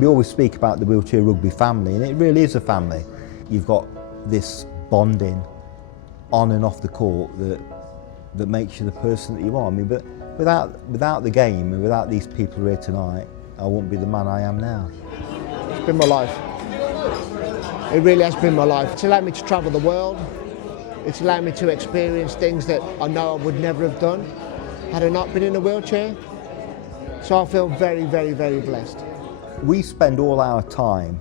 We always speak about the wheelchair rugby family, and it really is a family. You've got this bonding on and off the court that makes you the person that you are. I mean, but without the game and without these people here tonight, I wouldn't be the man I am now. It's been my life. It really has been my life. It's allowed me to travel the world. It's allowed me to experience things that I know I would never have done had I not been in a wheelchair. So I feel very, very, very blessed. We spend all our time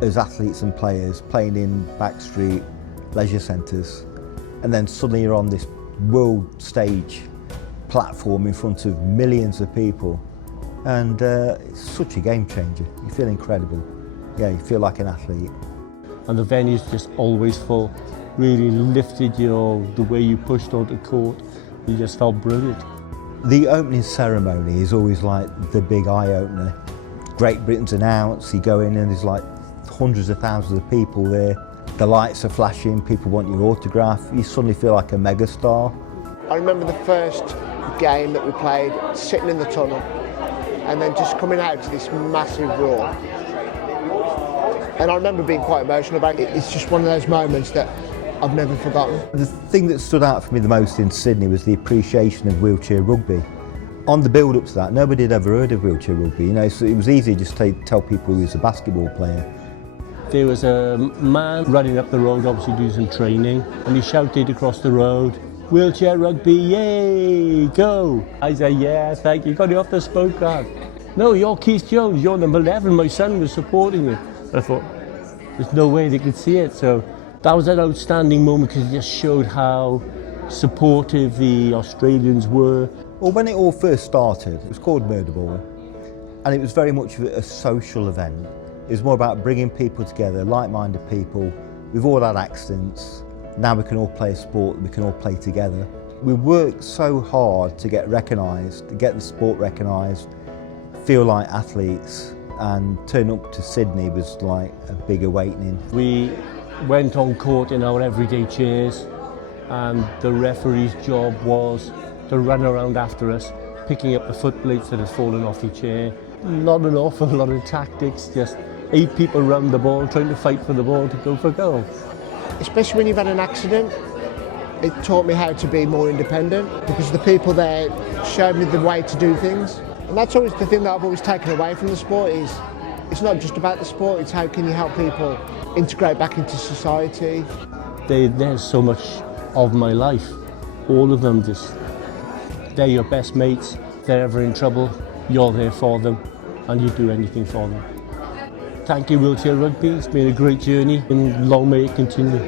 as athletes and players playing in backstreet leisure centres, and then suddenly you're on this world stage platform in front of millions of people, and it's such a game changer. You feel incredible. Yeah, you feel like an athlete. And the venue's just always full. Really lifted the way you pushed onto the court. You just felt brilliant. The opening ceremony is always like the big eye-opener. Great Britain's announced, you go in and there's like hundreds of thousands of people there. The lights are flashing, people want your autograph. You suddenly feel like a megastar. I remember the first game that we played, sitting in the tunnel, and then just coming out to this massive roar. And I remember being quite emotional about it. It's just one of those moments that I've never forgotten. The thing that stood out for me the most in Sydney was the appreciation of wheelchair rugby. On the build-up to that, nobody had ever heard of wheelchair rugby, so it was easy just to tell people he was a basketball player. There was a man running up the road, obviously doing some training, and he shouted across the road, "Wheelchair rugby, yay, go!" I said, "Yeah, thank you, got you off the spoke card." "No, you're Keith Jones, you're number 11, my son was supporting you." I thought, there's no way they could see it, so that was an outstanding moment because it just showed how supportive the Australians were. Well, when it all first started, it was called Murder Ball, and it was very much a social event. It was more about bringing people together, like-minded people. We've all had accidents. Now we can all play a sport that we can all play together. We worked so hard to get recognised, to get the sport recognised, feel like athletes, and turn up to Sydney was like a big awakening. We went on court in our everyday chairs, and the referee's job was to run around after us, picking up the foot plates that had fallen off your chair. Not an awful lot of tactics, just 8 people round the ball trying to fight for the ball to go for goal. Especially when you've had an accident, it taught me how to be more independent because the people there showed me the way to do things. And that's always the thing that I've always taken away from the sport is it's not just about the sport, it's how can you help people integrate back into society. There's so much of my life, all of them they're your best mates, if they're ever in trouble, you're there for them and you do anything for them. Thank you Wheelchair Rugby, it's been a great journey and long may it continue.